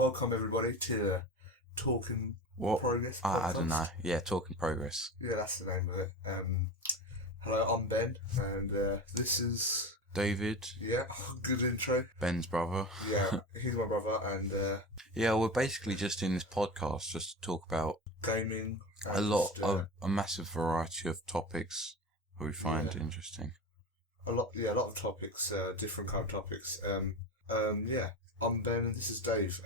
welcome everybody to Talking What? Progress I podcast. don't know. Yeah, Talking Progress. Yeah, that's the name of it. Hello, I'm Ben, and this is... David, Yeah, good intro. Ben's brother. Yeah, he's my brother, and Yeah, we're basically just doing this podcast just to talk about gaming. And a massive variety of topics that we find interesting. a lot of topics, different kind of topics. Yeah, I'm Ben, and this is Dave.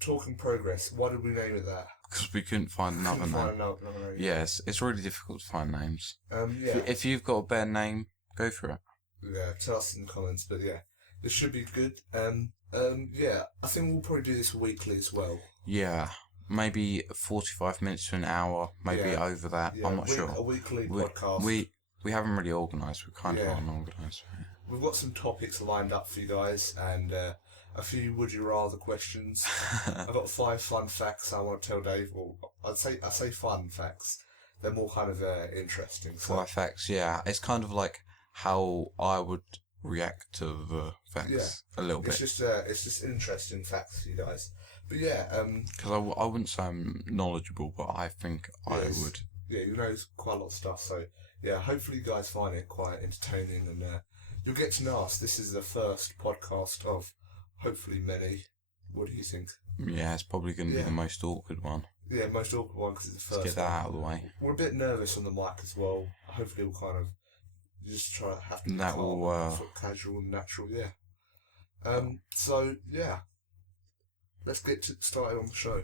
Talking Progress. Why did we name it that? Because we couldn't find another name. Another name. Yes, it's really difficult to find names. Yeah. If you've got a better name, go for it. Yeah, tell us in the comments, but yeah, this should be good. Yeah, I think we'll probably do this weekly as well. Yeah, maybe 45 minutes to an hour, maybe over that. Yeah, I'm not sure. A weekly podcast. We haven't really organised. We're kind of unorganised. We've got some topics lined up for you guys, and a few would you rather questions. I've got 5 fun facts I want to tell Dave. Or I say fun facts. They're more kind of interesting. So. 5 facts, yeah. It's kind of like how I would react to the facts a little bit. It's just interesting facts for you guys. But yeah, because I wouldn't say I'm knowledgeable, but I think I would. Yeah, you know quite a lot of stuff. So yeah, hopefully you guys find it quite entertaining, and you'll get to know us. This is the first podcast of hopefully many. What do you think? Yeah, it's probably going to be the most awkward one. Yeah, most awkward one because it's the first. Let's get that out of the way. We're a bit nervous on the mic as well. Hopefully we'll kind of just try to have to that will casual and natural. Yeah. So yeah, let's get started on the show.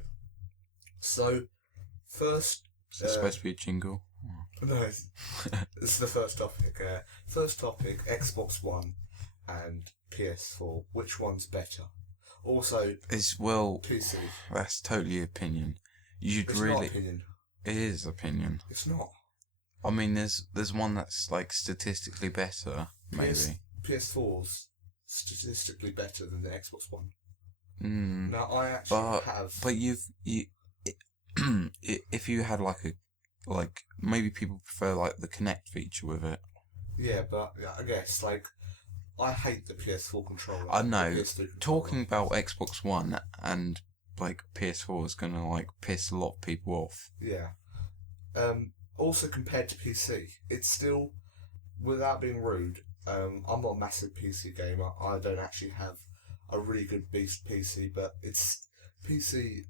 So first. Is it supposed to be a jingle? No, this is the first topic. First topic: Xbox One and PS4. Which one's better? Also, PC. That's totally opinion. It's not opinion. It is opinion. It's not. I mean, there's one that's like statistically better, maybe. PS4's statistically better than the Xbox One. Now I actually have. But if you had like maybe people prefer like the Kinect feature with it. Yeah, but I guess like I hate the PS4 controller. I know. Talking about Xbox One and like PS4 is gonna like piss a lot of people off. Yeah. Also compared to PC, it's still, without being rude, I'm not a massive PC gamer. I don't actually have a really good beast PC, but it's PC.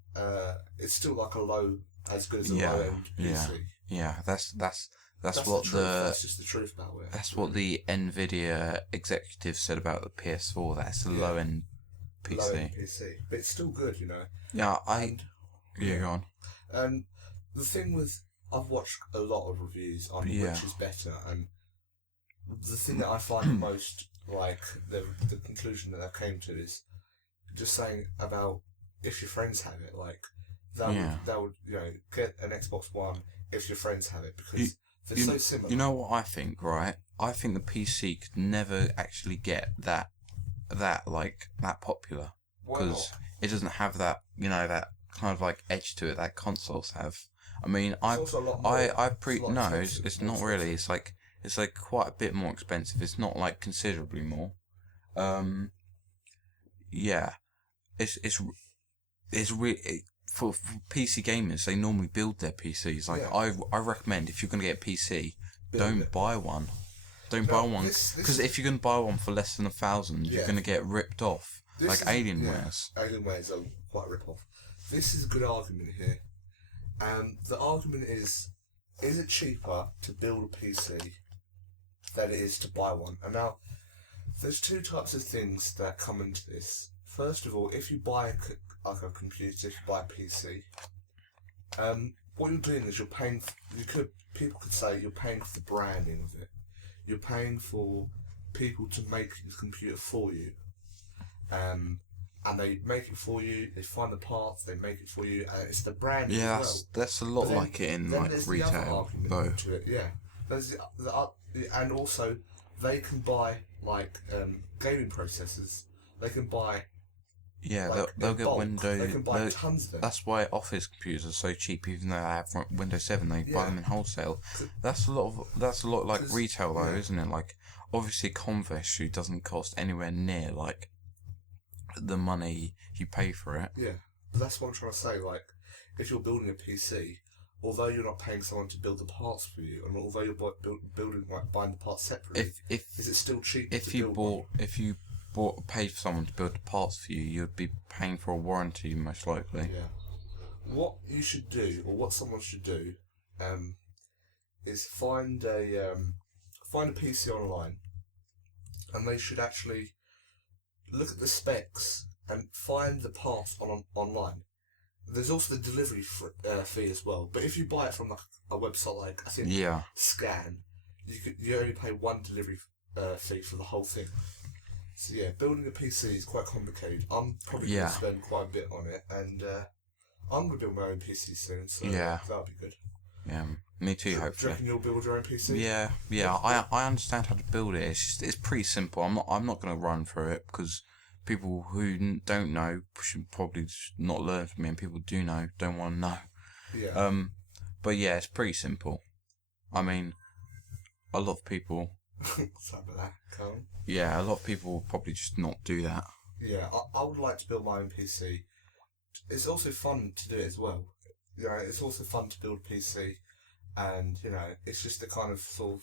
It's still like a low, as good as a low end PC. Yeah. That's what that's just the truth about it. That's what the Nvidia executive said about the PS4. That's a low end PC. Low end PC, but it's still good, you know. Yeah, go on. And the thing with, I've watched a lot of reviews on which is better, and the thing that I find the most like the conclusion that I came to is just saying about if your friends have it, like that would get an Xbox One if your friends have it, because they're so similar. You know what I think, right? I think the PC could never actually get that popular because it doesn't have that that kind of like edge to it that consoles have. I mean, it's not really. It's like quite a bit more expensive. It's not like considerably more. It's really for PC gamers. They normally build their PCs. Like I recommend if you're gonna get a PC, don't buy one. Don't buy one because if you're gonna buy one for less than 1,000, you're gonna get ripped off. Alienwares. Alienwares are quite rip off. This is a good argument here. The argument is it cheaper to build a PC than it is to buy one? And now, there's 2 types of things that come into this. First of all, if you buy a computer, if you buy a PC, what you're doing is you're paying. People could say you're paying for the branding of it. You're paying for people to make the computer for you. And they make it for you. They find the parts. They make it for you, and it's the brand. Yeah, that's a lot like it in like retail, though. To it. Yeah, there's and also they can buy like gaming processors. They can buy. Yeah, they'll get bulk. Windows. They can buy tons of them. That's why Office computers are so cheap, even though I have Windows 7. They buy them in wholesale. That's a lot like retail, though, isn't it? Like obviously, Converse shoe doesn't cost anywhere near like the money you pay for it. Yeah, but that's what I'm trying to say. Like, if you're building a PC, although you're not paying someone to build the parts for you, and although you're building like buying the parts separately, is it still cheap? If you paid for someone to build the parts for you, you'd be paying for a warranty most likely. Yeah. What you should do, or what someone should do, is find a PC online, and they should actually look at the specs and find the parts online. There's also the delivery fee as well. But if you buy it from a website like I think Scan, you only pay one delivery fee for the whole thing. So yeah, building a PC is quite complicated. I'm probably going to spend quite a bit on it, and I'm going to build my own PC soon. So that'll be good. Yeah, me too. Hopefully. Do you reckon you'll build your own PC? Yeah. I understand how to build it. It's pretty simple. I'm not going to run through it because people who don't know should probably just not learn from me, and people do know don't want to know. Yeah. But yeah, it's pretty simple. I mean, a lot of people. Sorry about that, Colin. Yeah, a lot of people will probably just not do that. Yeah, I would like to build my own PC. It's also fun to do it as well. You know, it's also fun to build a PC, and you know, it's just the kind of sort of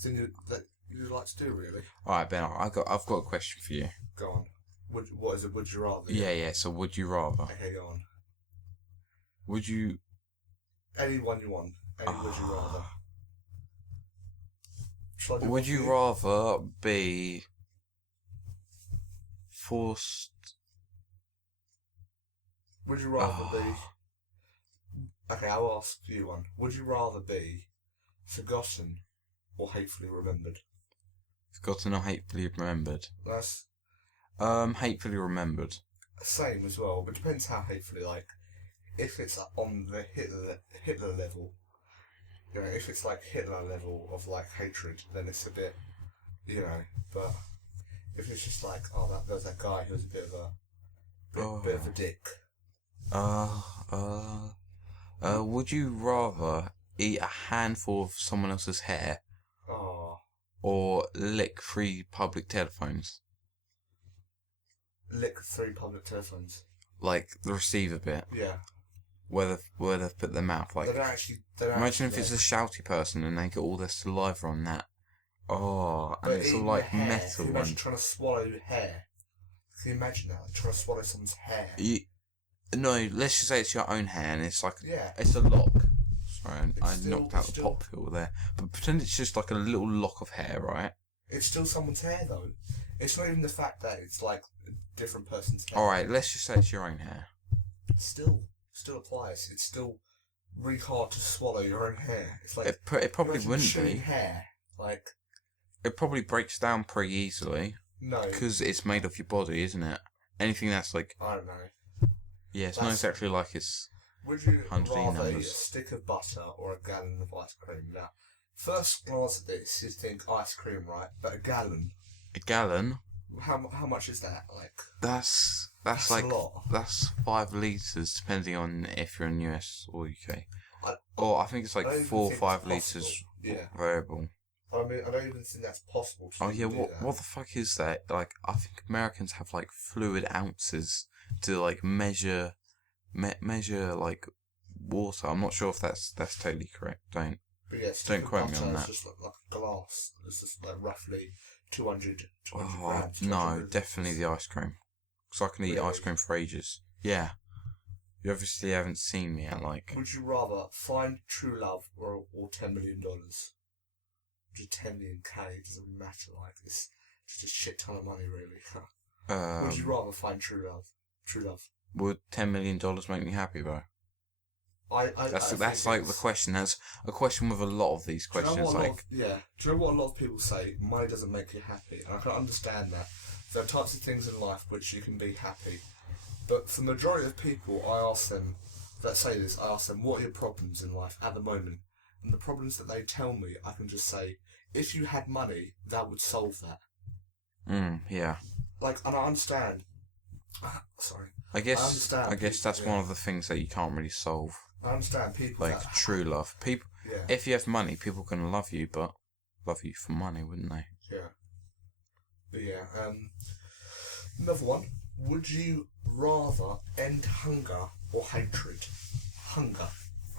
thing that you like to do, really. All right, Ben, I've got a question for you. Go on. What is it? Would you rather? Yeah. So, would you rather? Okay, go on. Would you? Any one you want. Would you rather? Would you rather be forced? Would you rather be? Okay, I'll ask you one. Would you rather be forgotten or hatefully remembered? Forgotten or hatefully remembered? That's hatefully remembered. Same as well, but depends how hatefully. Like, if it's on the Hitler level, you know, if it's like Hitler level of like hatred, then it's a bit, you know. But if it's just like, there's that guy who was a bit of a dick. Would you rather eat a handful of someone else's hair, or lick 3 public telephones? Lick 3 public telephones. Like the receiver bit. Yeah. Where they've put their mouth. Like, imagine if it's a shouty person and they get all their saliva on that. Oh, and it's all like metal. Can you imagine trying to swallow hair? Can you imagine that? Like, trying to swallow someone's hair? No, let's just say it's your own hair and it's like, it's a lock. Sorry, I knocked out the pop filter there. But pretend it's just like a little lock of hair, right? It's still someone's hair though. It's not even the fact that it's like a different person's hair. Alright, let's just say it's your own hair. Still applies. It's still really hard to swallow your own hair. It's like it probably wouldn't be. Hair, like it probably breaks down pretty easily. No, because it's made of your body, isn't it? Anything that's like, I don't know. Yeah, it's not exactly like it's. Would you rather eat a stick of butter or a gallon of ice cream? Now, first glance at this, you think ice cream, right? But a gallon. A gallon. How much is that? Like. That's like a lot. That's 5 litres, depending on if you're in US or UK. I think it's like 4 or 5 litres variable. I mean, I don't even think that's possible. What the fuck is that? Like, I think Americans have like fluid ounces to like measure like water. I'm not sure if that's totally correct. Don't quote me on that. It's just like a glass. It's just like roughly 200 grams. No, definitely the ice cream. Because I can eat ice cream for ages. Yeah. You obviously haven't seen me at like. Would you rather find true love or $10 million? Just 10 million K, it doesn't matter. Like, it's just a shit ton of money, really. Would you rather find true love? Would $10 million make me happy, though? That's like the question. That's a question with a lot of these questions. Do you know what a lot of people say? Money doesn't make you happy, and I can understand that. There are types of things in life which you can be happy, but for the majority of people, I ask them, what are your problems in life at the moment? And the problems that they tell me, I can just say, if you had money, that would solve that. Yeah. Like, and I understand. Sorry. I guess that's one of the things that you can't really solve. I understand people. Like true love. People. Yeah. If you have money, people can love you, but love you for money, wouldn't they? Yeah. But yeah. Another one. would you rather end hunger or hatred? Hunger.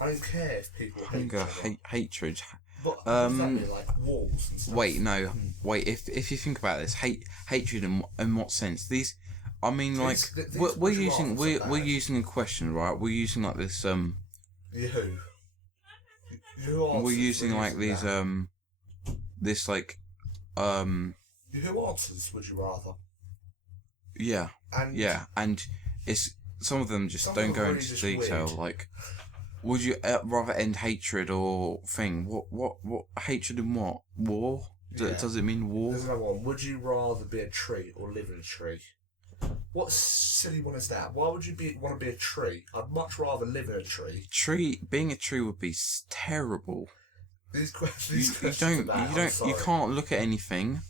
I don't care if people hunger, hatred. But what does that mean, like wars and stuff? Wait, no, wait. If you think about this, hatred in what sense? These, I mean, like we're using a question, right? We're using like this Who? We're using like these this like Who answers? Would you rather? Yeah. And yeah, and it's some of them just don't go into detail. Weird. Like, would you rather end hatred or thing? What hatred and what war? Does it mean war? There's another one. Would you rather be a tree or live in a tree? What silly one is that? Why would you want to be a tree? I'd much rather live in a tree. Being a tree would be terrible. These questions. You can't look at anything.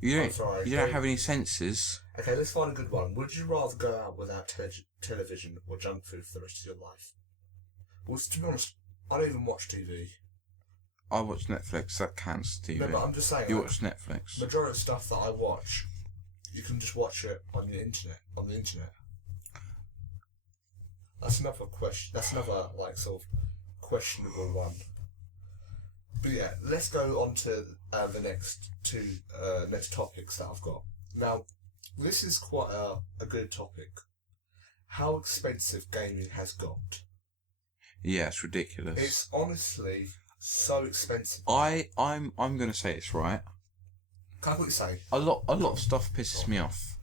You don't have any senses. Okay, let's find a good one. Would you rather go out without television or junk food for the rest of your life? Well, to be honest, I don't even watch TV. I watch Netflix. That counts TV. No, but I'm just saying. You watch Netflix. Majority of stuff that I watch, you can just watch it on the internet. That's another question. That's another like sort of questionable one. But yeah, let's go on to the next topics that I've got. Now, this is quite a good topic. How expensive gaming has got. Yeah, it's ridiculous. It's honestly so expensive. I'm gonna say it's right. Can I quickly say? A lot of stuff pisses me off.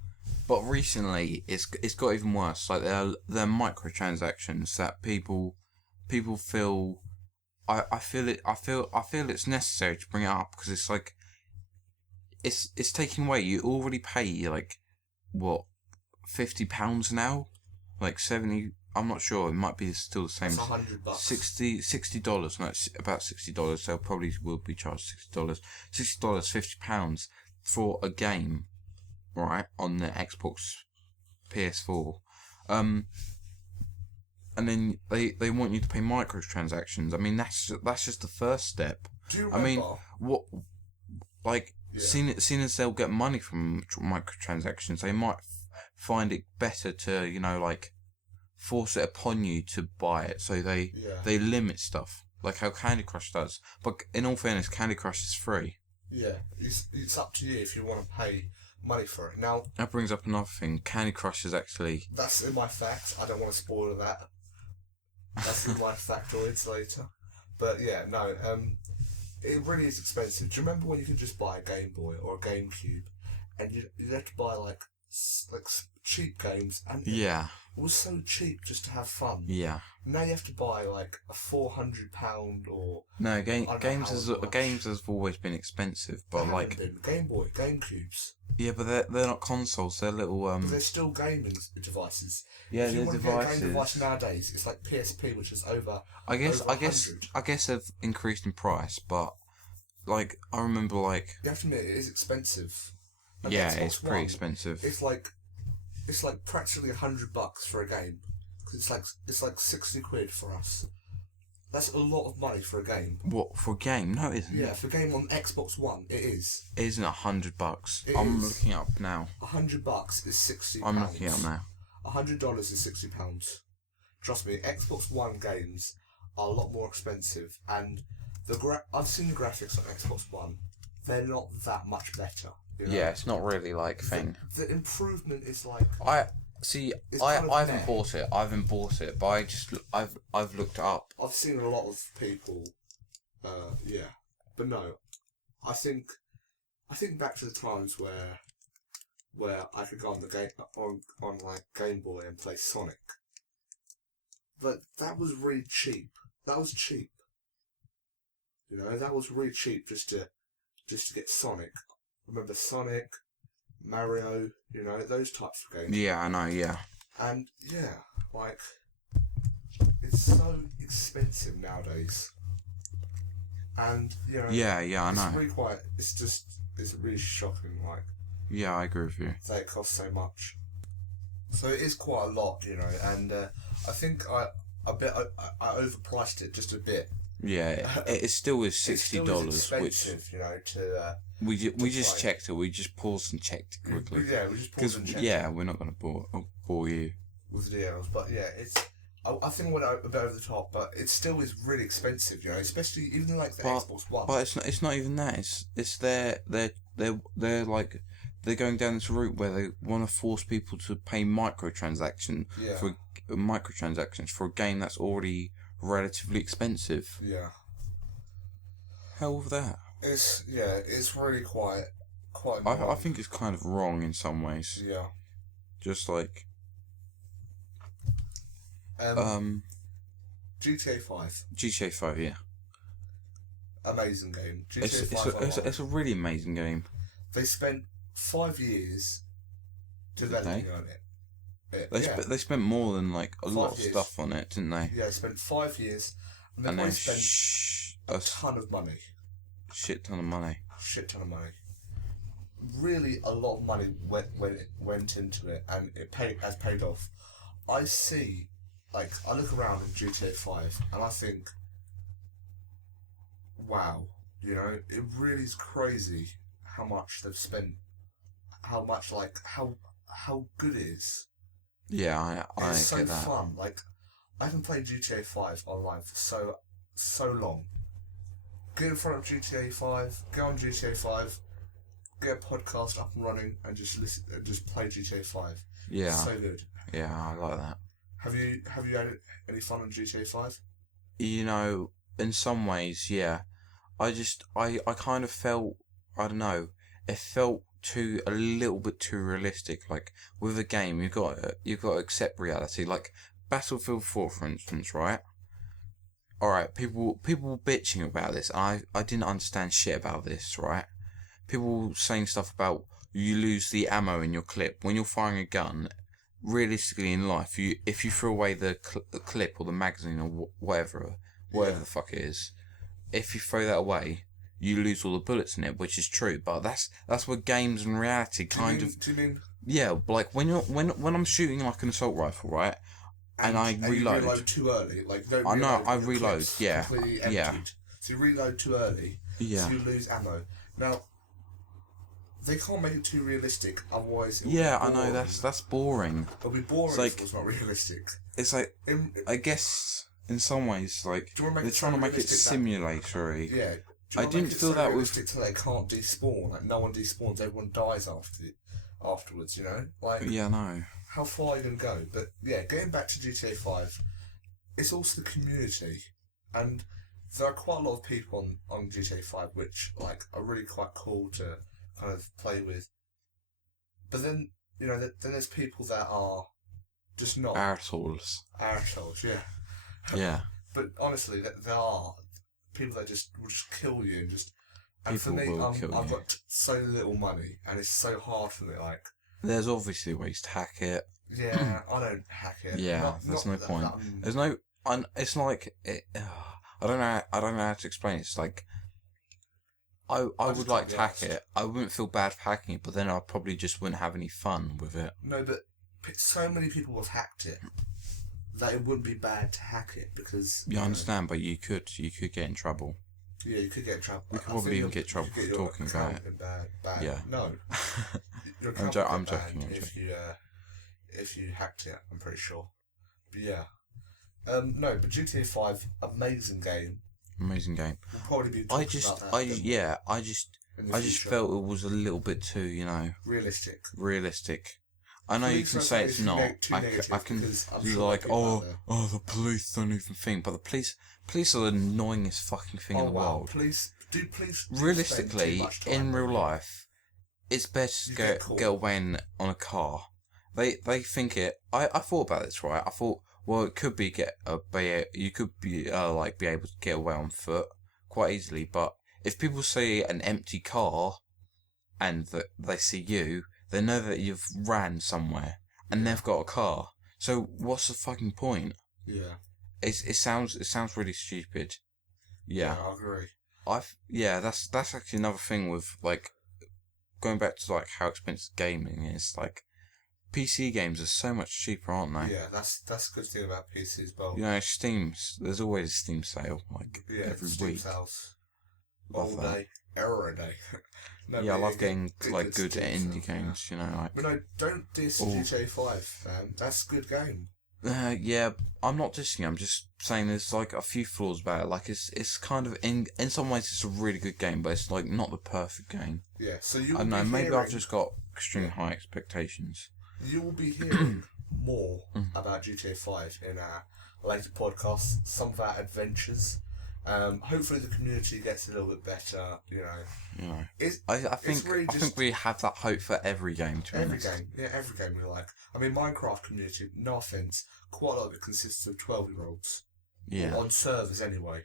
But recently it's got even worse. Like there are microtransactions that people feel I feel it's necessary to bring it up because it's like it's taking away. You already pay like what £50 now, like 70. I'm not sure. It might be still the same. That's $100. $60. No, it's about $60. They'll probably will be charged $60. £50 for a game, right, on the Xbox PS4. And then they want you to pay microtransactions. I mean, that's just the first step. Do you remember? I mean, what, like, seeing as they'll get money from microtransactions, they might find it better to, like, force it upon you to buy it. So they limit stuff, like how Candy Crush does. But in all fairness, Candy Crush is free. Yeah, it's up to you if you want to pay money for it. Now that brings up another thing. Candy Crush is actually... That's in my facts. I don't want to spoil that. That's in my factoids later. But yeah, no, it really is expensive. Do you remember when you could just buy a Game Boy or a GameCube, and you had to buy like cheap games, and it was so cheap just to have fun. Yeah. Now you have to buy like a £400 or games has always been expensive, but like Game Boy, GameCubes. Yeah, but they're not consoles. They're little But they're still gaming devices. Yeah, if you they're want devices. To get a game device nowadays, it's like PSP, which is over. I guess they've increased in price, but like I remember like. You have to admit it is expensive. And yeah, it's pretty expensive. It's like practically $100 for a game. Cause it's like 60 quid for us. That's a lot of money for a game. What, for a game? No, it isn't. Yeah, for a game on Xbox One, it is. It isn't $100. I'm looking up now. $100 is £60. I'm looking up now. $100 is £60. Trust me, Xbox One games are a lot more expensive, and I've seen the graphics on Xbox One. They're not that much better. You know? Yeah, it's not really like thing. The improvement is like. I haven't bought it. I haven't bought it, but I've looked it up. I've seen a lot of people, but no, I think back to the times where I could go on the game on like Game Boy and play Sonic. But that was really cheap. That was cheap. That was really cheap just to get Sonic. Remember Sonic, Mario, those types of games. Yeah, I know, yeah. And, like, it's so expensive nowadays. And, Yeah, I know. It's really shocking, like. Yeah, I agree with you. That it costs so much. So it is quite a lot, and I think I overpriced it just a bit. Yeah, it still is $60, expensive, you know, to we just checked it. We just paused and checked it quickly. Yeah, we just paused and checked it. We're not going to bore you with the deals, but yeah, it's. I think I went a bit over the top, but it still is really expensive, you know, especially even like the Xbox One. But it's not even that. It's they're like they're going down this route where they want to force people to pay microtransactions for a game that's already relatively expensive. Yeah. Hell with that. It's really quite. I think it's kind of wrong in some ways. Yeah. Just like. GTA 5. GTA 5, yeah. Amazing game. GTA 5. It's a really amazing game. They spent 5 years developing on it. They spent more than like a lot of stuff on it, didn't they? Yeah, they spent 5 years, and they spent a ton of money. Shit ton of money. Really, a lot of money went into it, and has paid off. I look around in GTA 5, and I think, wow, you know, it really is crazy how much they've spent, how good it is. Yeah, I it's get that. It's so fun. Like, I haven't played GTA 5 online for so long. Get in front of GTA 5, go on GTA 5, get a podcast up and running, and just play GTA 5. Yeah. It's so good. Yeah, I like that. Have you had any fun on GTA 5? You know, in some ways, yeah. I kind of felt, I don't know, it felt a little bit too realistic. Like with a game, you've got to accept reality. Like Battlefield 4, for instance, right? All right, people were bitching about this. I didn't understand shit about this, right? People saying stuff about you lose the ammo in your clip when you're firing a gun. Realistically, in life, if you throw away the clip or the magazine or whatever the fuck it is, if you throw that away, you lose all the bullets in it, which is true. But that's where games and reality do you mean? Yeah, like when I'm shooting like an assault rifle, right? And I reload. You reload too early. Like don't. I know. I reload. Yeah. Yeah. So you reload too early. Yeah. So you lose ammo. Now. They can't make it too realistic, otherwise. I know that's boring. It'll be boring if it's not realistic. It's like I guess in some ways like they're trying to make it simulatory. Yeah. I didn't feel that was so they can't despawn. Like no one despawns, everyone dies afterwards. You know, like yeah, no. How far are you gonna go? But yeah, getting back to GTA 5, it's also the community, and there are quite a lot of people on GTA 5 which like are really quite cool to kind of play with, but then you know then there's people that are just not arseholes, yeah. Yeah. But honestly, there are people that just will just kill you and just. And people for me, I've got so little money, and it's so hard for me. Like, there's obviously ways to hack it. Yeah, I don't hack it. Yeah, there's no point. There's no. It's like I don't know how to explain it. It's like. I would like to hack it. I wouldn't feel bad for hacking it, but then I probably just wouldn't have any fun with it. No, but so many people have hacked it that it wouldn't be bad to hack it because. Yeah, I understand, but you could get in trouble. Yeah, you could get in trouble. We could probably even get in trouble for talking about it. Bad. Yeah. No. I'm joking. If you hacked it, I'm pretty sure. But yeah. No, but GTA 5, amazing game. Amazing game. We'll probably be I just felt it was a little bit too, you know, realistic. I know you can say it's not. I can like, the police don't even think, but the police are the annoyingest fucking thing in the world. Police. Realistically, in real life, it's better to get away on a car. They think it. I thought about this, right? I thought. Well, it could be you could be be able to get away on foot quite easily, but if people see an empty car and that they see you, they know that you've ran somewhere and they've got a car. So what's the fucking point? Yeah. It sounds really stupid. Yeah. I agree. That's actually another thing with like going back to like how expensive gaming is. Like PC games are so much cheaper, aren't they? Yeah, that's a good thing about PC as well. You know, there's always a Steam sale, like, every Steam week. sales. Love All that. day, error day. No, Yeah, I love getting good good Steam indie sale, games, you know, like... But no, don't diss GTA 5, man. That's a good game. Yeah, I'm not dissing it, I'm just saying there's, like, a few flaws about it. Like, it's kind of... In some ways, it's a really good game, but it's, like, not the perfect game. Yeah, so you I don't know, maybe I've just got extremely high expectations. You will be hearing more about GTA 5 in our later podcasts, some of our adventures. Hopefully the community gets a little bit better, you know. I think we have that hope for every game, to be honest. Every game we like. I mean, Minecraft community, no offence, quite a lot of it consists of 12-year-olds. Yeah. On servers, anyway.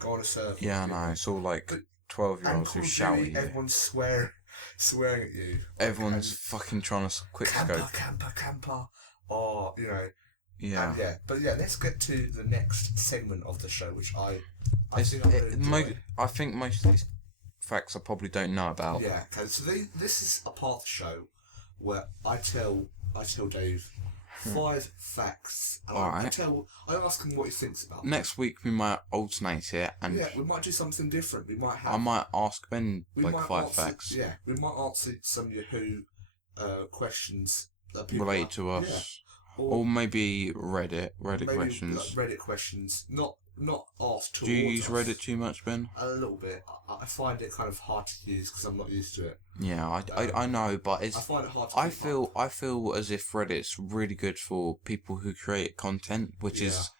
Go on a server. Yeah, no, it's all like 12-year-olds who shout at you. Everyone's swearing at you. Everyone's fucking trying to quickscope. Camper. Oh, you know. Yeah. But let's get to the next segment of the show, which I think most of these facts I probably don't know about. Yeah, okay. So this is a part of the show where I tell Dave 5 facts. Alright. I ask him what he thinks about. Next week we might alternate it, and we might do something different. I might ask Ben 5 facts. Yeah, we might answer some of your Who questions that people relate to us. Yeah. Or maybe Reddit questions. Reddit questions, not asked towards Do you use us. Reddit too much, Ben? A little bit. I find it kind of hard to use because I'm not used to it. Yeah, I know, but it's. I find it hard to. I feel as if Reddit's really good for people who create content, which is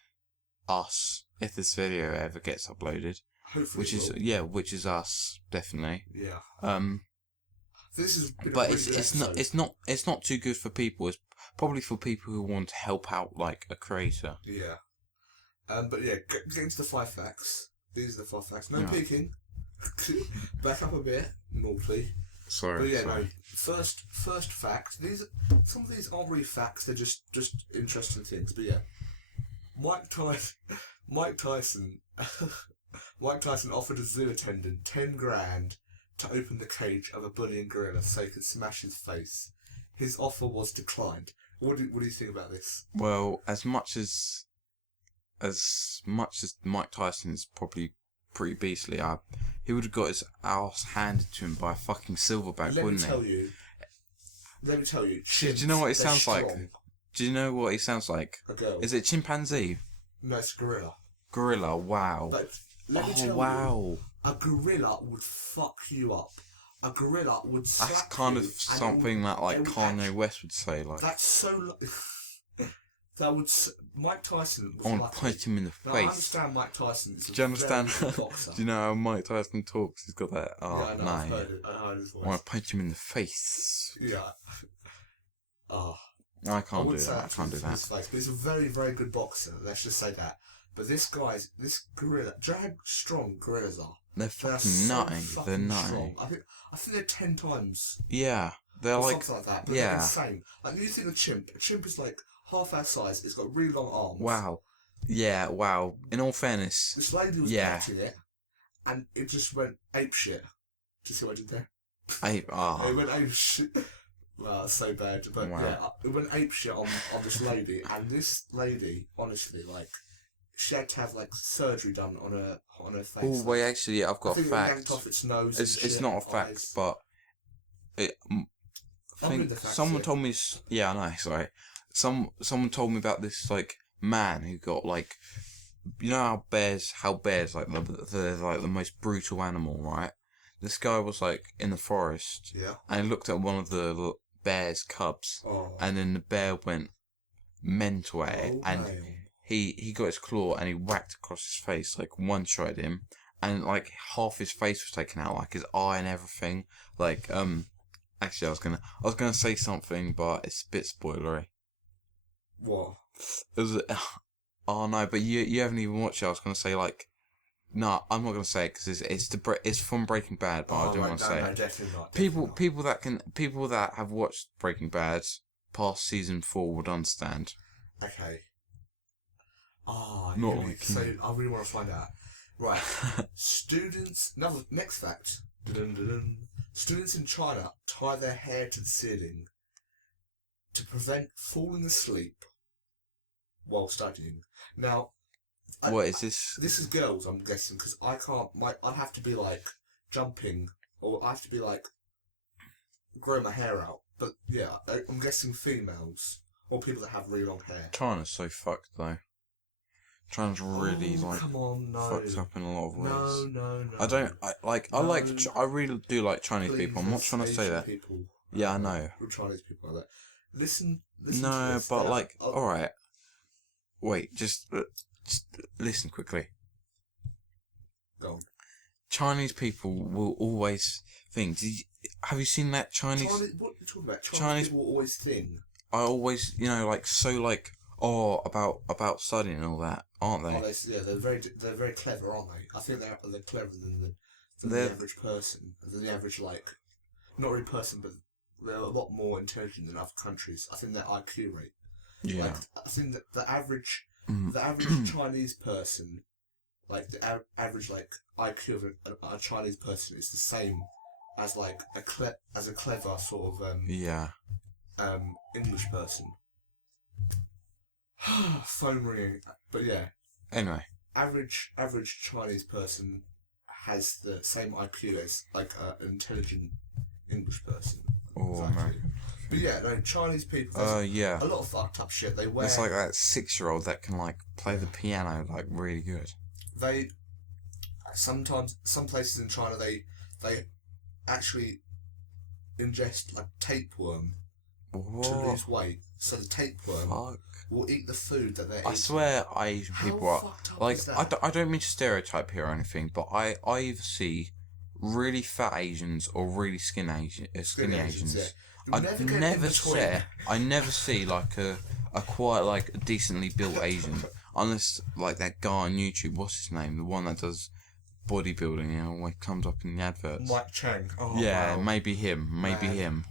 us. If this video ever gets uploaded, hopefully, which is us definitely. Yeah. This is. But it's not too good for people. It's probably for people who want to help out, like a creator. Yeah. But yeah, getting to the 5 facts. These are the 5 facts. No peeking. Back up a bit, naughty. Sorry. But no. First fact. Some of these aren't really facts. They're just interesting things. But yeah, Mike Tyson offered a zoo attendant 10 grand to open the cage of a bullying gorilla so he could smash his face. His offer was declined. What do you think about this? Well, as much as Mike Tyson's probably pretty beastly, he would have got his ass handed to him by a fucking silverback, wouldn't he? Let me tell you. Do you know what he sounds like? Do you know what he sounds like? A girl. Is it chimpanzee? No, it's a gorilla. Gorilla, wow. But let me tell you, a gorilla would fuck you up. A gorilla would slap you. That's kind of something that like Kanye West would say. Like that's so. That would. Mike Tyson. I want to punch him in the face. I understand Mike Tyson. Do you understand? Do you know how Mike Tyson talks? He's got that. Oh, yeah, I know, I've heard it. I heard his voice. I want to punch him in the face. Yeah. Oh. I can't do that. I can't do that. Face, but he's a very, very good boxer. Let's just say that. But this gorilla, drag strong gorillas are. They're fucking nutty. They're nutty. Strong. I think they're 10 times. Yeah, they're like something like that. But they're insane. Like you think a chimp is like half our size. It's got really long arms. Wow. Yeah. Wow. In all fairness, this lady was petting it, and it just went ape shit. Do you see what I did there? Ape. Ah. It went ape shit. Well, that's so bad. But it went ape shit on this lady, and this lady, honestly, like. She had to have like surgery done on her face. Oh wait, actually, I've got a fact. It yanked off its nose. It's not a fact, but I think someone told me. Yeah, I know. Sorry, someone told me about this like man who got like, you know how bears like they're like the most brutal animal, right? This guy was like in the forest, and he looked at one of the bear's cubs, and then the bear went mental at it, and. He got his claw and he whacked across his face, like one-shotted him, and like half his face was taken out, like his eye and everything. Like actually I was gonna say something, but it's a bit spoilery. What? It was oh no, but you haven't even watched it. I was gonna say like, no, I'm not gonna say it because it's from Breaking Bad, but I don't want to say it. Definitely not. People that have watched Breaking Bad past season 4 would understand. Okay. So I really want to find out. Right. Next fact. Dun-dun-dun-dun. Students in China tie their hair to the ceiling to prevent falling asleep while studying. Now, what is this? This is girls, I'm guessing, because I can't. I'd have to be like jumping, or I have to be like growing my hair out. But yeah, I'm guessing females or people that have really long hair. China's so fucked though. China's really come on, no. fucked up in a lot of ways. No. I really do like Chinese people. I'm not trying to say that. People, yeah, I know. Chinese people like that. Listen no, to this. but like, all right. Wait, just listen quickly. Go on. Chinese people will always think. Have you seen that Chinese? What are you talking about? Chinese people will always think. I always, about studying and all that, aren't they? Oh, they're very clever, aren't they? I think they're cleverer than the average person, than the average not really person, but they're a lot more intelligent than other countries. I think their IQ rate. Yeah. I think that the average Chinese person, the average IQ of a Chinese person is the same as a clever sort of English person. Phone ringing, but yeah. Anyway, average Chinese person has the same IQ as an intelligent English person. Or American. But yeah, no, Chinese people. Yeah. A lot of fucked up shit. They wear. It's like that 6-year-old that can play the piano really good. They sometimes some places in China they actually ingest tapeworm to lose weight. So the tapeworm will eat the food that they eat. I swear Asian people are I don't mean to stereotype here or anything, but I either see really fat Asians or really skinny Asians. Yeah. I never see a quite a decently built Asian unless that guy on YouTube. What's his name? The one that does bodybuilding. When it comes up in the adverts. Mike Chang. Oh, yeah, wow. maybe him. Maybe him.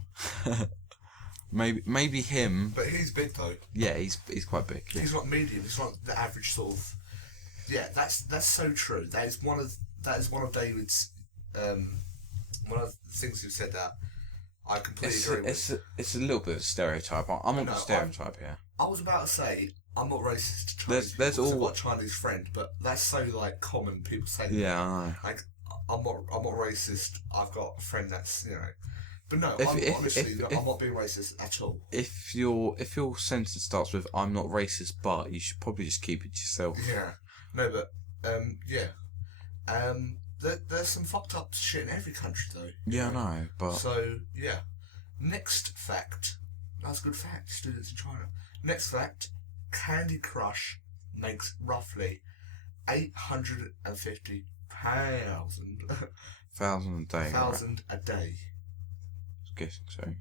But he's big though. Yeah, he's quite big. Yeah. He's not medium. He's not the average sort of. Yeah, that's so true. That is one of David's. One of the things you said that I completely agree with. It's a little bit of a stereotype. I'm not a stereotype here. I was about to say I'm not racist to Chinese people. I've got a Chinese friend, but that's so common. People say yeah, I know. I'm not racist. I've got a friend that's But no, I'm not being racist at all. If your sentence starts with "I'm not racist," but you should probably just keep it to yourself. Yeah. No, but there's some fucked up shit in every country though. Yeah, I know, but so yeah. Next fact. That's a good fact. Students in China. Next fact. Candy Crush makes roughly 850,000 thousand a day. A day. Guessing so.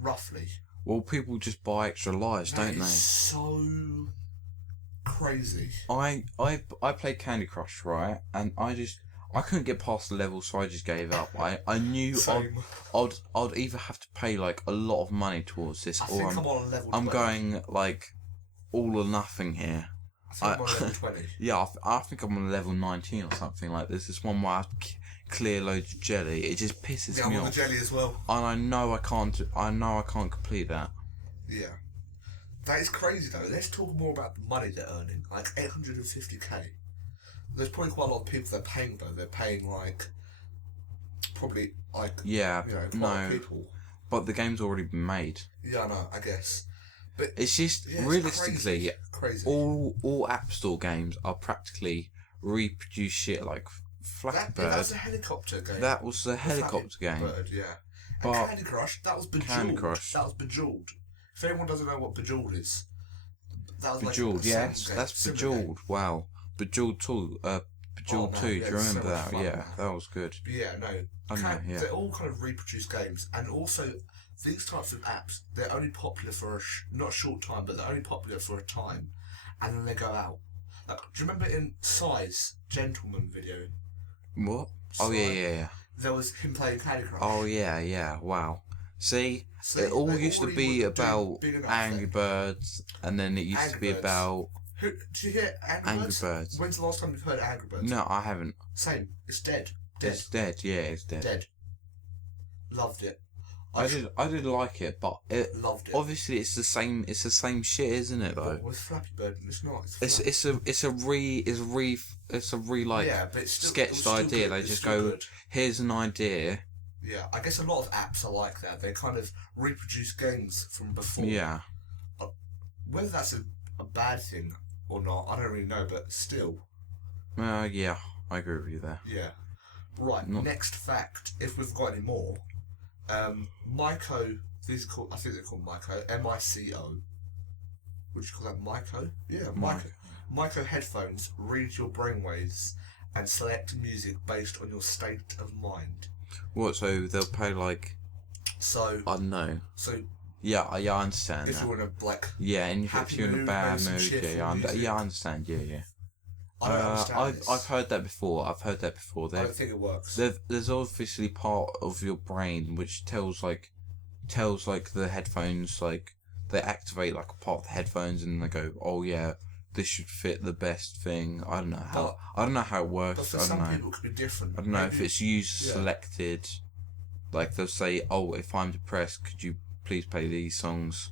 Roughly. Well, people just buy extra lives, don't they? So crazy. I played Candy Crush, right, and I couldn't get past the level, so I just gave up. I knew I'd either have to pay a lot of money towards this, or I'm going all or nothing here. I think I'm on level 20. Yeah, I think I'm on level 19 or something like this. There's one where I clear loads of jelly. It just pisses me off. Yeah, I'm on the jelly as well. And I know I can't complete that. Yeah. That is crazy though. Let's talk more about the money they're earning. 850k. There's probably quite a lot of people they're paying though. They're paying probably people. But the game's already been made. Yeah, I know, I guess. But it's just realistically crazy. All App Store games are practically reproduced shit like Flappy Bird. That was a helicopter game. That was the helicopter game. Bird, yeah. And Candy Crush, that was Bejeweled. Candy Crush. That was Bejeweled. If anyone doesn't know what Bejeweled is, that was Bejeweled, yes, that's Bejeweled. Wow. Bejeweled 2, Bejeweled 2, do you remember that? Yeah, that was good. But yeah, no. They're all kind of reproduced games, and also these types of apps, they're only popular for not a short time, but they're only popular for a time, and then they go out. Do you remember in Size Gentleman video? What? Oh yeah. There was him playing Candy Crush. Oh yeah. Wow. See, it all used to be about Angry Birds, and then it used to be about. Did you hear Angry Birds? When's the last time you've heard Angry Birds? No, I haven't. Same. It's dead. It's dead. Yeah, it's dead. Dead. Loved it. I did like it, but loved it. Obviously, it's the same shit, isn't it? Though. With Flappy Bird, it's not. It's a like yeah, but it's still, sketched idea. Good. They just go, good. Here's an idea. Yeah, I guess a lot of apps are like that. They kind of reproduce games from before. Yeah. Whether that's a bad thing or not, I don't really know, but still. Yeah, I agree with you there. Yeah. Right, next fact, if we've got any more. Myco, these are called, I think they're called Myco, M-I-C-O. Would you call that Myco? Yeah, Myco. Myco headphones read your brainwaves and select music based on your state of mind. What, so they'll play like... So... I don't know. So... Yeah, I understand if that. you're in a, like... Yeah, and if you're in a bad mood, I understand, yeah. I don't understand this. I've heard that before. I don't think it works. There's obviously part of your brain which tells like the headphones, like they activate like a part of the headphones and they go, oh yeah, this should fit the best thing. I don't know how it works. But for some people, it could be different. I don't know if it's user selected. Like they'll say, oh, if I'm depressed, could you please play these songs?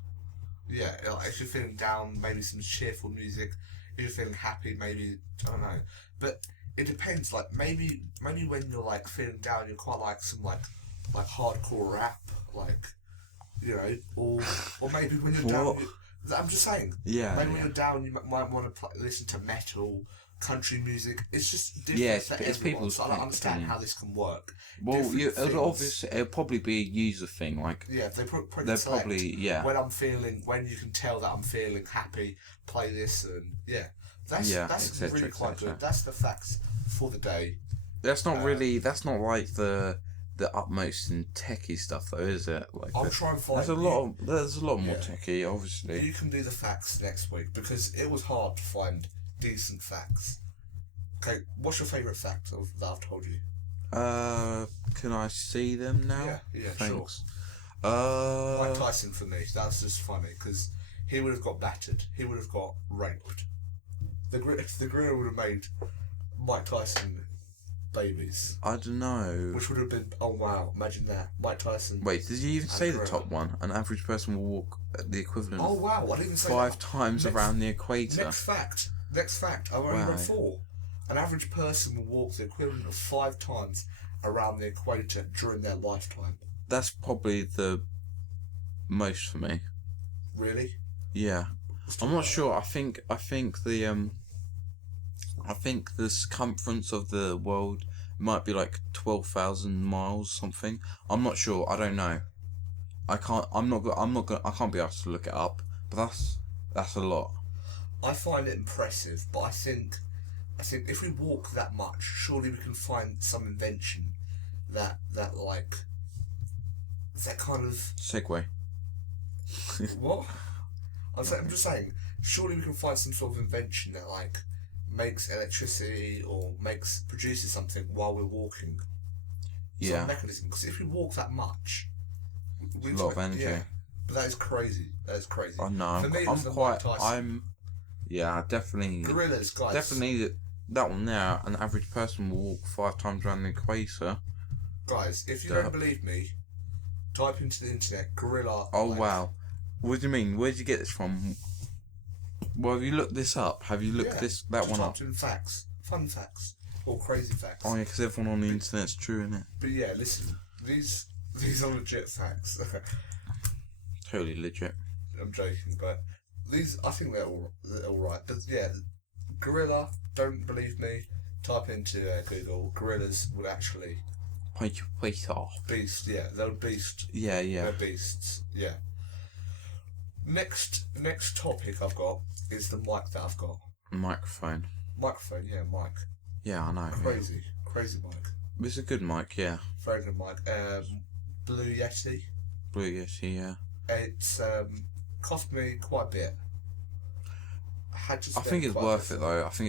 Yeah, if you're feeling down, maybe some cheerful music. If you're feeling happy, maybe, I don't know. But it depends. Like maybe when you're like feeling down, you're quite like some like hardcore rap, like, you know, or maybe when you're down. I'm just saying. Yeah. Maybe when you're down, you might want to listen to metal, country music. It's just different. Yeah, for it's everyone, people's so I don't understand opinion. how this can work. Well, it'll probably be a user thing. Like they they're probably when you can tell that I'm feeling happy, play this, and that's really quite good. That's the facts for the day. That's not really. That's not like the utmost in techie stuff, though, is it? Like I'll try and find. There's a lot more techie, obviously. You can do the facts next week because it was hard to find decent facts. Okay, what's your favourite fact that I've told you? Can I see them now? Yeah, thanks. Sure. Mike Tyson for me. That's just funny because he would have got battered. He would have got raped. The gorilla would have made Mike Tyson babies. I don't know. Which would have been, oh wow, imagine that. Mike Tyson. Wait, did you even say the top one? An average person will walk the equivalent of wow, I didn't even say 5 times around the equator. Next fact. I've only got 4. An average person will walk the equivalent of 5 times around the equator during their lifetime. That's probably the most for me. Really? Yeah. I'm not sure. I think the circumference of the world might be like 12,000 miles something. I'm not sure. I don't know. I can't be asked to look it up. But that's a lot. I find it impressive, but I think if we walk that much, surely we can find some invention that kind of Segway. What? I'm just saying, surely we can find some sort of invention that like makes electricity or produces something while we're walking. Some mechanism, because if we walk that much, a lot of energy. Yeah, but that is crazy. Oh no, definitely. Gorillas, guys. Definitely that one there. An average person will walk 5 times around the equator. Guys, if you don't believe me, type into the internet gorilla. Oh wow, what do you mean? Where did you get this from? Well, have you looked this up? Have you looked that one up? In facts, fun facts, or crazy facts. Oh yeah, because everyone on the internet's true, isn't it? But yeah, listen, these are legit facts. Totally legit. I'm joking, but these, I think they're all right. But yeah, gorilla. Don't believe me? Type into Google. Gorillas would actually beast. Yeah, they're beast. Yeah. They're beasts. Yeah. Next topic I've got is the mic that I've got. Microphone. Yeah, mic. Yeah, I know. Crazy mic. It's a good mic, yeah. Very good mic. Blue Yeti. Yeah. It's cost me quite a bit. I think it's worth it though. Like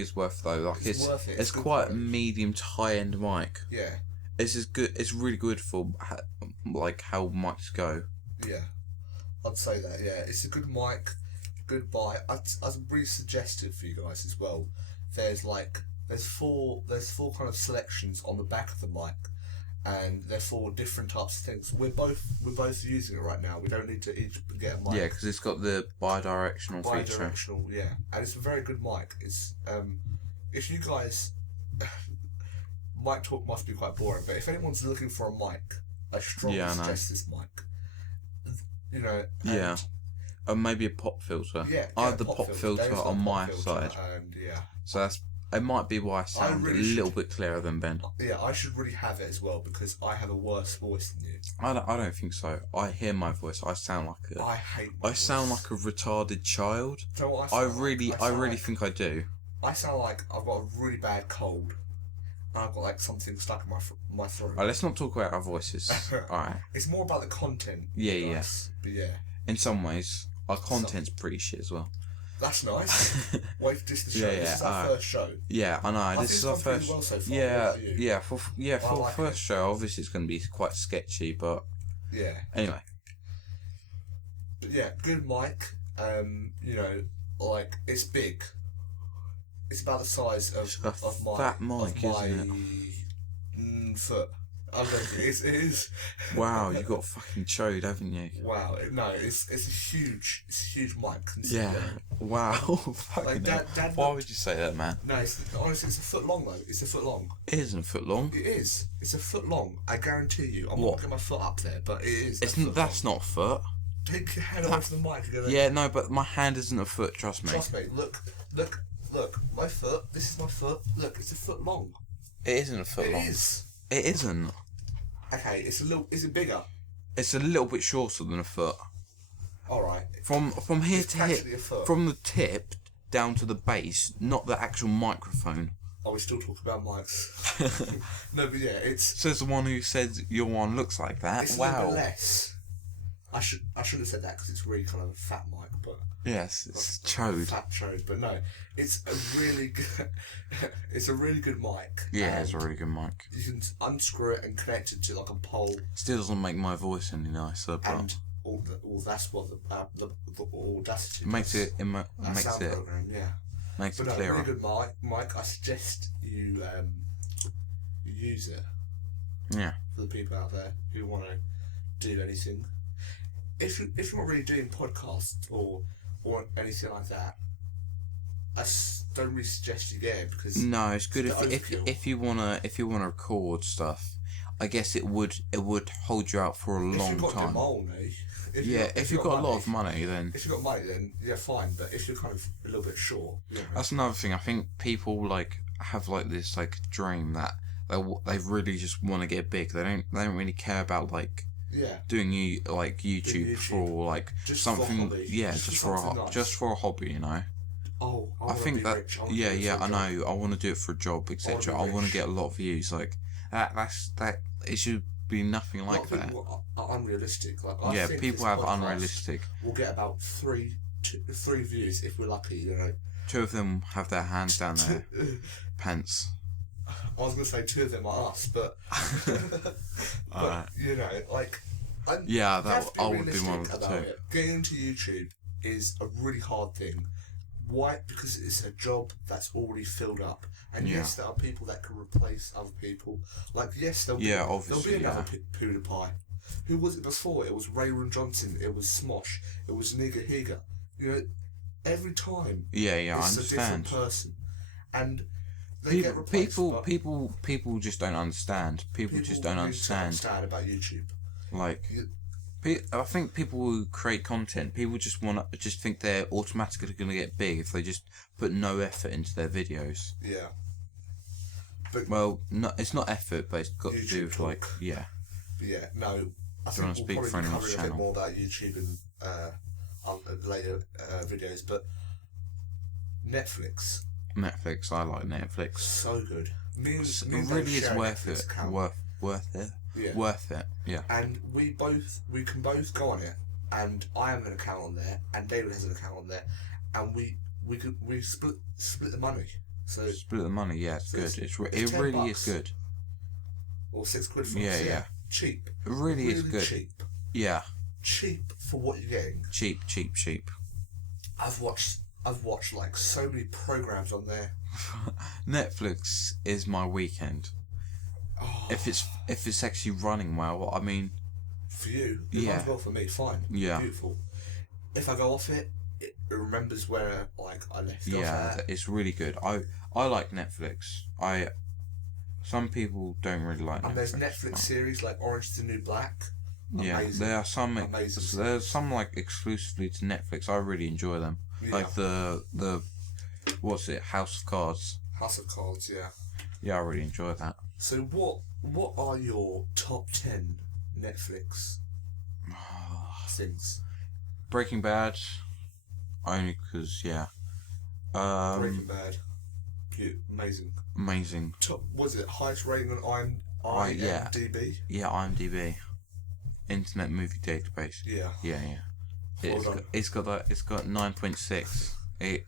it's worth it. It's quite a medium to high end mic. Yeah. It's good. It's really good for like how mics go. Yeah, I'd say that. Yeah, it's a good mic. Good buy. I'd really suggest it for you guys as well. There's 4 kind of selections on the back of the mic, and they're for different types of things. We're both using it right now. We don't need to each get a mic. Yeah, because it's got the bi-directional feature. Bi-directional, yeah, and it's a very good mic. It's if you guys, mic talk must be quite boring, but if anyone's looking for a mic, I strongly suggest this mic. You know. Yeah. Maybe a pop filter. Yeah. I have the pop filter on my side. And yeah. So it might be why I sound a little bit clearer than Ben. Yeah, I should really have it as well because I have a worse voice than you. I don't think so. I hear my voice. I sound like I hate my voice. sound like a retarded child. Do you know what I really think I do. I sound like I've got a really bad cold. And I've got like something stuck in my throat. Alright, let's not talk about our voices. Alright. It's more about the content. Yeah. But yeah. In some ways, our content's pretty shit as well. That's nice. Wait for this to show. Yeah, this is our first show. Yeah, I know. This is our first. Well so far. Yeah. For first show, obviously it's going to be quite sketchy, but yeah. Anyway. But yeah, good mic. You know, like it's big. It's about the size of my fat mic, isn't it? Foot. I don't think it is. Wow, you got fucking chode, haven't you? Wow, no, it's a huge mic. Yeah. Wow. Like Dad, why would you say that, man? No, honestly, it's a foot long though. It's a foot long. It isn't a foot long. It is. It's a foot long. I guarantee you. I'm not getting my foot up there, but it is. That's not a foot. Take your head away from the mic. Yeah, no, but my hand isn't a foot. Trust me. Trust me. Look. My foot. This is my foot. Look, it's a foot long. It isn't a foot long. It is. It isn't. Okay, it's a little. Is it bigger? It's a little bit shorter than a foot. All right. From here to here, from the tip down to the base, not the actual microphone. Are we still talking about mics? No, but yeah, it's. Says the one who said your one looks like that. It's wow. A little bit less. I should have said that because it's really kind of a fat mic, but. Yes, it's chode. Fat chode, but no, it's a really good. It's a really good mic. Yeah, it's a really good mic. You can unscrew it and connect it to like a pole. Still doesn't make my voice any nicer, but. And that's what the Audacity makes it. Makes it. Program, yeah. Makes but it clearer. Really good mic. I suggest you use it. Yeah. For the people out there who want to do anything, if you're not really doing podcasts or anything like that, I don't really suggest you get it because no, it's good if you wanna record stuff. I guess it would hold you out for a long time. If you've got a lot of money, then yeah, fine. But if you're kind of a little bit short, that's another thing. I think people have this dream that they really just want to get big. They don't really care about doing YouTube for just something. For just for a hobby, you know. Oh, I think that rich. I know. I want to do it for a job, etc. I want to get a lot of views. That it should be nothing like that. Are unrealistic. I think people have unrealistic. We'll get about three views if we're lucky. You know. 2 of them have their hands down their pants. I was gonna say 2 of them are us, but you know, that I would be one of the 2. Getting into YouTube is a really hard thing. Why? Because it's a job that's already filled up, and yes, there are people that can replace other people. There'll be another PewDiePie. Who was it before? It was Rayron Johnson. It was Smosh. It was Nigga Higa. You know, every time. I understand. It's a different person, and they get replaced. People just don't understand. People just don't understand about YouTube. I think people who create content, people just think they're automatically going to get big if they just put no effort into their videos. Yeah. It's not effort, but it's got YouTube to do with talk. yeah. But yeah, no. I think we'll probably be covering a bit more about YouTube in later videos, but Netflix, I like Netflix. So good. It really is worth it. Worth it. Yeah. Worth it. Yeah. And we can both go on it, and I have an account on there, and David has an account on there, and we split the money. So split the money. Yeah, it's good. It really is good. Or £6 for us. Yeah. Cheap. It really is good. Cheap. Yeah. Cheap for what you're getting. Cheap. I've watched so many programs on there. Netflix is my weekend. if it's actually running well, I mean, for you, it runs well for me. Fine, yeah, beautiful. If I go off it, it remembers where like I left off at. It's really good. I like Netflix. Some people don't really like Netflix. And there's Netflix series like Orange is the New Black. Yeah, amazing. there are some. Amazing There's some like exclusively to Netflix. I really enjoy them. Yeah. Like the what's it? House of Cards. House of Cards, yeah. Yeah, I really enjoy that. So what are your top 10 Netflix things? Breaking Bad, only because Breaking Bad, cute, amazing. Top, was it highest rating on IMDb? Yeah, IMDb, Internet Movie Database. Yeah. It's got 9.6. It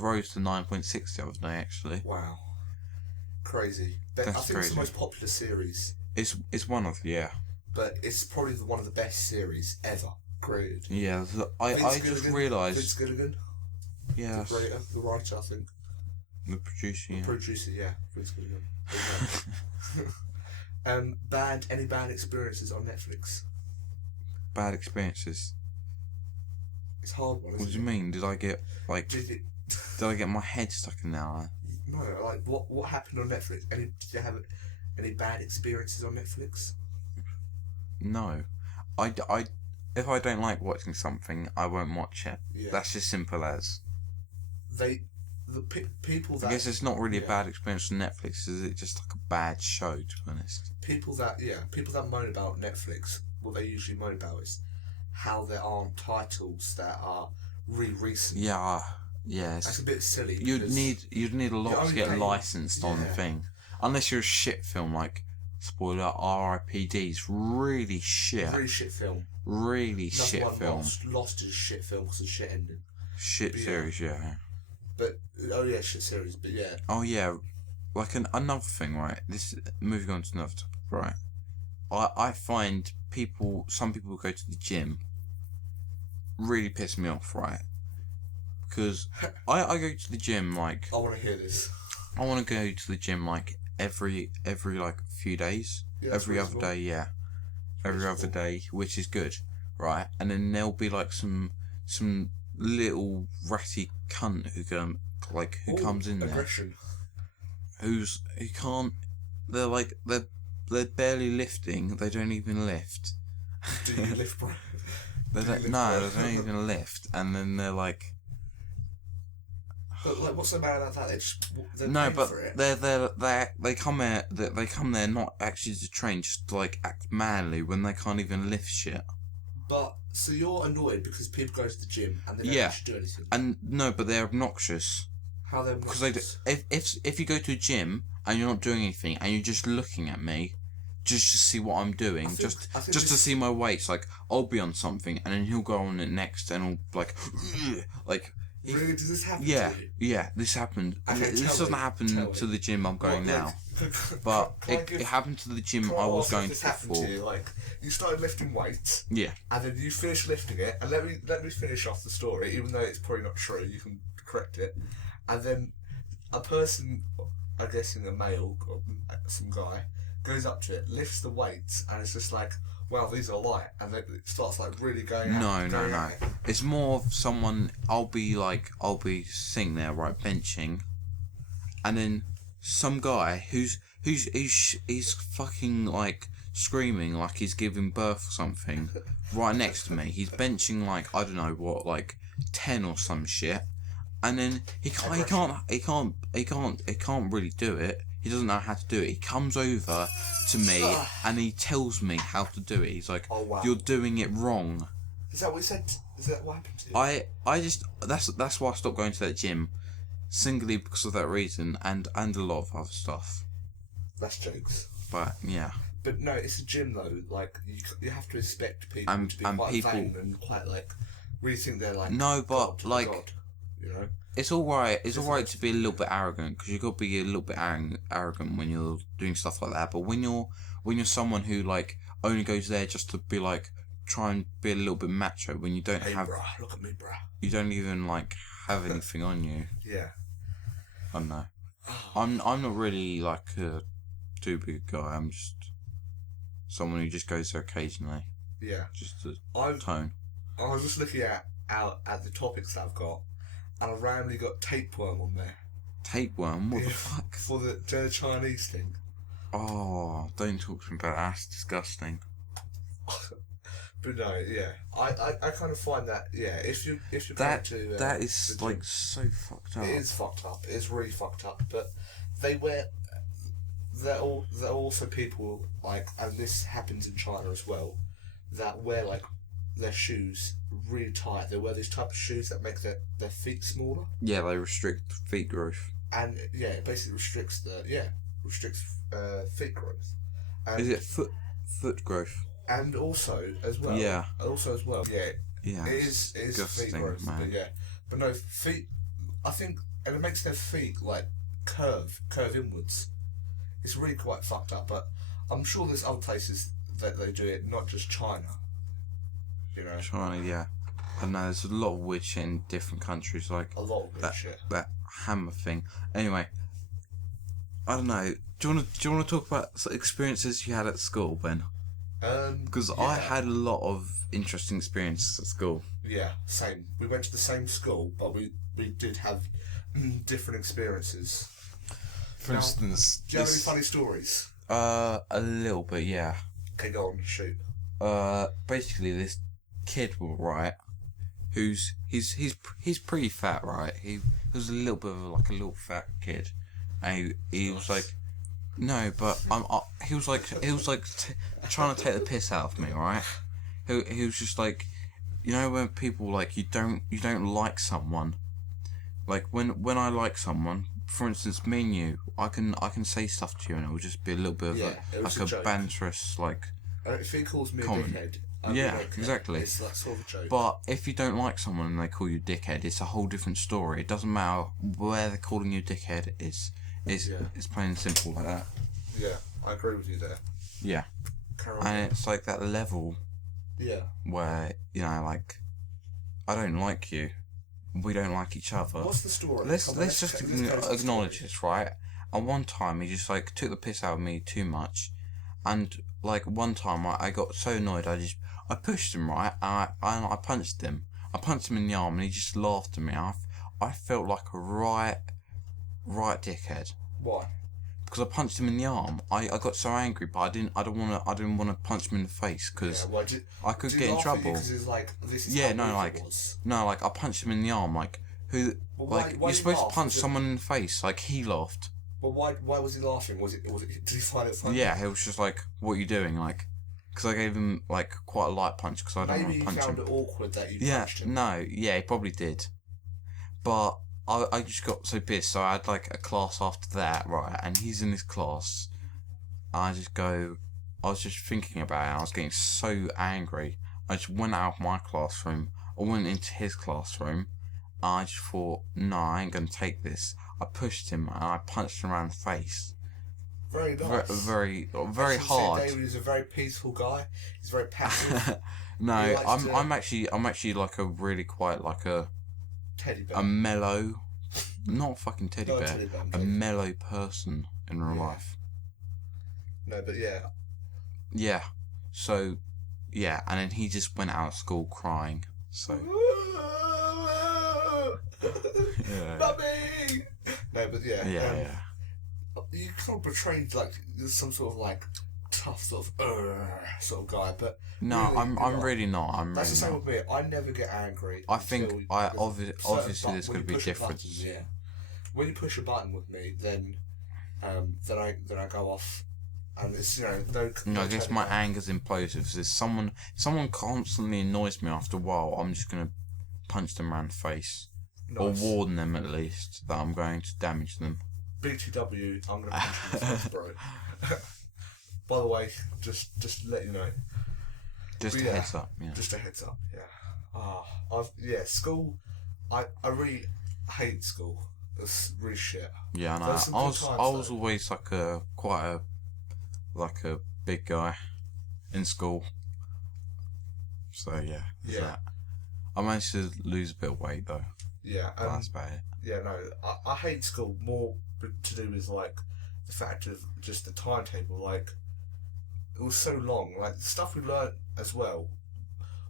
rose to 9.6 the other day actually. Wow, crazy. I think crazy. it's the most popular series. It's one of But it's probably one of the best series ever created. Yeah, I just realised. Vince Gilligan. Yeah. The writer, I think. The producer. The producer, yeah. Vince Gilligan. Any bad experiences on Netflix? Bad experiences. It's a hard one. What do you mean? Did I get like? Did I get my head stuck in that? No, like what happened on Netflix? Did you have any bad experiences on Netflix? No, if I don't like watching something, I won't watch it. Yeah. That's as simple as. People that. I guess it's not really a bad experience on Netflix. Is it just like a bad show? To be honest. People that moan about Netflix, what they usually moan about is how there aren't titles that are recent. Yeah. Yes. That's a bit silly. You'd need a lot to get licensed on the thing, unless you're a shit film like. Spoiler: R.I.P.D.'s really shit. Really shit film. Really shit film. Lost is a shit film because of shit ending. Shit series, yeah. But shit series, but yeah. Oh yeah, like another thing, right? This moving on to another topic, right? I find some people who go to the gym really piss me off, right? Because I go to the gym like. I want to hear this. I want to go to the gym like every like few days. Yeah, every other day, yeah. Every other day, which is good, right? And then there'll be like some little ratty cunt who comes in aggression. there. Who can't. They're barely lifting. They don't even lift. Do you lift, bro? They don't even lift, and then they're like. But like, what's so bad about that? They come there not actually to train, just to like act manly when they can't even lift shit. But so you're annoyed because people go to the gym and they don't actually do anything. And no, but they're obnoxious. How they're obnoxious? Because if you go to a gym and you're not doing anything and you're just looking at me, just to see what I'm doing, just to see my weights, like I'll be on something and then he'll go on it next and I'll like. Really? Does this happen to you? Yeah, this happened. This doesn't happen to the gym I'm going now. But it happened to the gym I was going to before. To you? Like, you started lifting weights. Yeah. And then you finished lifting it. And let me finish off the story, even though it's probably not true. You can correct it. And then a person, I'm guessing a male, or some guy, goes up to it, lifts the weights, and it's just like, wow, these are light, and then it starts like really going out. No. It's more of someone. I'll be sitting there, right, benching, and then some guy who's fucking like screaming like he's giving birth or something, right next to me. He's benching like I don't know what, like 10 or some shit, and then he can't really do it. He doesn't know how to do it. He comes over to me and he tells me how to do it. He's like, "Oh, wow. You're doing it wrong." Is that what he said? Is that what happened to you? I just that's why I stopped going to that gym, singly because of that reason and a lot of other stuff. That's jokes. But yeah. But no, it's a gym though. Like you have to expect people to be quite vain and quite like really think they're like. No, but God, like. God, you know. It's all right. It's all right to be a little bit arrogant because you got to be a little bit arrogant when you're doing stuff like that. But when you're someone who like only goes there just to be like try and be a little bit macho when you don't have. Bruh, look at me, bruh. You don't even like have anything on you. Yeah. I don't know. I'm not really like a too big a guy. I'm just someone who just goes there occasionally. Yeah. Just to tone. I was just looking at the topics that I've got, and I randomly got tapeworm on there. Tapeworm? What the fuck? For the Chinese thing. Oh, don't talk to me about that. That's disgusting. But no, yeah, I kind of find that, yeah, if you're that going to that is like so fucked up. It is fucked up. It's really fucked up. But they're also people like, and this happens in China as well, that wear like their shoes really tight. They wear these type of shoes that make their feet smaller. Yeah, they restrict feet growth. And yeah, it basically restricts feet growth. And is it foot growth? And also as well. Yeah. Yeah. Yeah. It is feet growth, man. But yeah, but no feet. I think, and it makes their feet like curve inwards. It's really quite fucked up. But I'm sure there's other places that they do it, not just China. You know. China, yeah. I know there's a lot of weird shit in different countries, like a lot of weird shit. That hammer thing. Anyway, I don't know. Do you want to talk about experiences you had at school, Ben? Because I had a lot of interesting experiences at school. Yeah, same. We went to the same school, but we did have different experiences. For instance, do you have any funny stories? A little bit, yeah. Okay, go on, shoot. Basically, this kid, right, he's pretty fat, right? He was a little bit of a little fat kid, and he was like. No, but he was like trying to take the piss out of me, right? He was just like, you know, when people like you don't like someone, like when I like someone, for instance, me and you, I can say stuff to you and it will just be a little bit of a banterous like. If he calls me comment. a dickhead, yeah, exactly. It's that sort of a joke. But if you don't like someone and they call you dickhead, it's a whole different story. It doesn't matter where they're calling you dickhead. It's plain and simple like that. Yeah, I agree with you there. Yeah. And it's like that level. Yeah. Where, you know, like, I don't like you. We don't like each other. What's the story? Let's just acknowledge this, right? And one time he just like took the piss out of me too much, and like one time I got so annoyed I pushed him, right, and I punched him. I punched him in the arm and he just laughed at me. I felt like a right dickhead. Why? Because I punched him in the arm. I got so angry, but I didn't want to punch him in the face because I could get in trouble. I punched him in the arm. Like who? Why you're supposed to punch someone in the face. Like he laughed. But why was he laughing? Was it? Did he find it funny? Yeah, he was just like, "What are you doing?" Like, because I gave him like quite a light punch because I don't want to punch him. Maybe he found it awkward that you punched him. He probably did, but. I just got so pissed, so I had like a class after that, right, and he's in this class, I was just thinking about it, and I was getting so angry, I just went out of my classroom, I went into his classroom, and I just thought, no, I ain't gonna take this. I pushed him, and I punched him around the face. Very nice. Very hard. David is a very peaceful guy, he's very passive. No, I'm actually like a really quite like a... Teddy bear. A mellow, not a fucking teddy bear, a mellow person in real life. No, but yeah. Yeah. So, yeah, and then he just went out of school crying. So. Mummy! No, but yeah. Yeah. You kind of portrayed like some sort of like tough sort of guy, but no, really, I'm really not. That's the same with me. I never get angry. I think obviously there's going to be a difference. Yeah, when you push a button with me, then I go off, and it's no. I guess my anger's implosive. If someone constantly annoys me after a while, I'm just going to punch them around the face, or warn them at least that I'm going to damage them. BTW, I'm going to punch you in the face, bro. By the way, just to let you know. Just a heads up, yeah. Just a heads up, yeah. School. I really hate school. It's really shit. Yeah, I know. I was always like a big guy in school. So yeah. That. I managed to lose a bit of weight though. Yeah, that's about it. Yeah, no, I hate school more to do with like the fact of just the timetable, like, it was so long. Like, the stuff we learned as well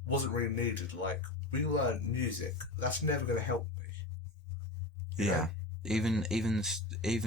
wasn't really needed. Like, we learned music. That's never going to help me. Yeah. Know? Even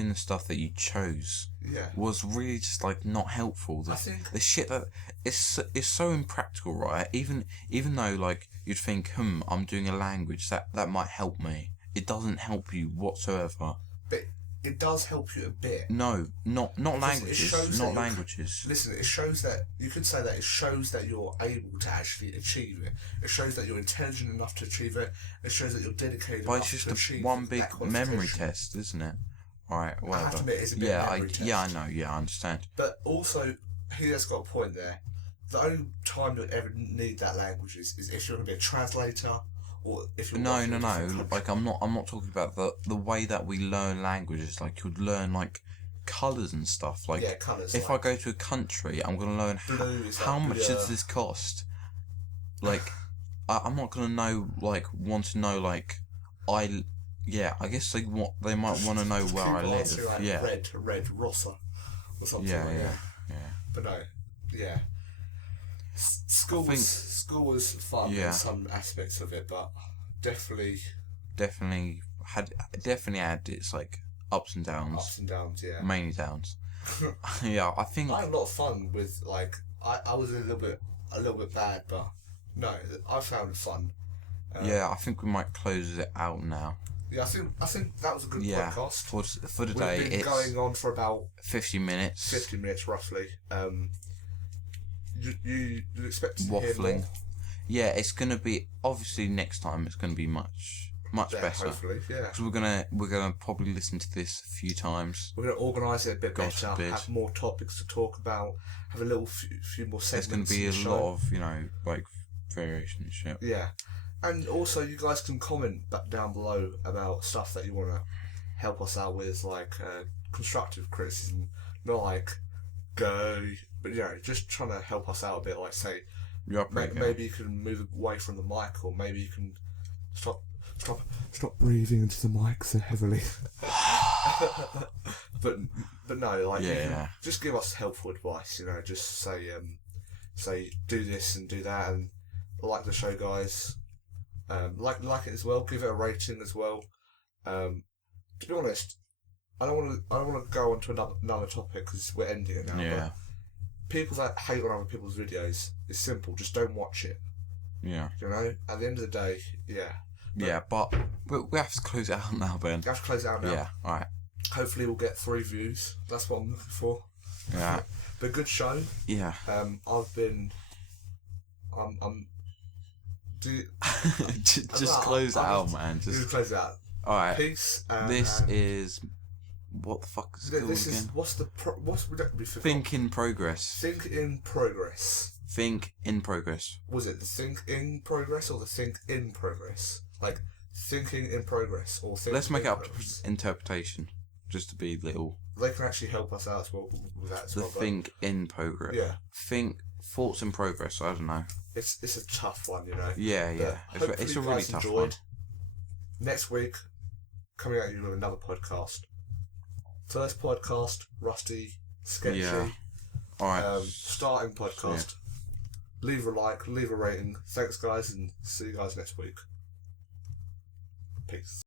the stuff that you chose was really just like not helpful. The shit that is so impractical, right? Even though like you'd think, I'm doing a language that might help me. It doesn't help you whatsoever. But it does help you a bit. No, not languages. Not languages. Listen, it shows that you could say that it shows that you're able to actually achieve it. It shows that you're intelligent enough to achieve it. It shows that you're dedicated enough to achieve it. But it's just one big memory test, isn't it? Alright, whatever. I have to admit, it's a bit memory test. Yeah, I know. Yeah, I understand. But also, he has got a point there. The only time you'll ever need that language is if you're going to be a translator. Or if you're no. Like I'm not talking about the way that we learn languages. Like you'd learn like colours and stuff. Like colours. If I go to a country, I'm gonna learn how much does this cost. Like I'm not gonna want to know I guess they might want to know where I live. Like red Rossa or something. Yeah. But no, yeah. School was fun in some aspects of it, but definitely had its like ups and downs. Ups and downs, yeah. Mainly downs. Yeah, I think I had a lot of fun with I was a little bit bad, but no, I found it fun. I think we might close it out now. Yeah, I think that was a good podcast for the day. We've been going on for about 50 minutes. 50 minutes roughly. You expect to waffling. Hear more? Yeah, it's gonna be obviously next time. It's gonna be much better. Hopefully, yeah. Because we're gonna probably listen to this a few times. We're gonna organise it a bit better. Have more topics to talk about. Have a little few more segments. There's gonna be a lot of like variation and shit. Yeah, and also you guys can comment back down below about stuff that you wanna help us out with, like constructive criticism, not like go. But just trying to help us out a bit, like say, maybe you can move away from the mic, or maybe you can stop breathing into the mic so heavily. but no, like just give us helpful advice. Just say do this and do that, and like the show, guys. Like it as well. Give it a rating as well. To be honest, I don't want to go on to another topic because we're ending it now. Yeah. But people that hate on other people's videos, it's simple. Just don't watch it. Yeah. At the end of the day, But we have to close it out now, Ben. We have to close it out now. Yeah. All right. Hopefully, we'll get 3 views. That's what I'm looking for. Yeah. But good show. Yeah. Just close it out, man. Just close it out. All right. Peace. This is. What the fuck is it called again? What's Think in Progress. Think in Progress. Think in Progress. Was it the Think in Progress or the Think in Progress? Like thinking in progress or think. Let's make it up to interpretation, just to be little. They can actually help us out as well with that as well. Think in progress. Yeah. Thoughts in progress. I don't know. It's a tough one, Yeah. It's a really tough one. Next week, coming at you with another podcast. First podcast, rusty, sketchy. Yeah. All right. Starting podcast. Yeah. Leave a like, leave a rating. Thanks, guys, and see you guys next week. Peace.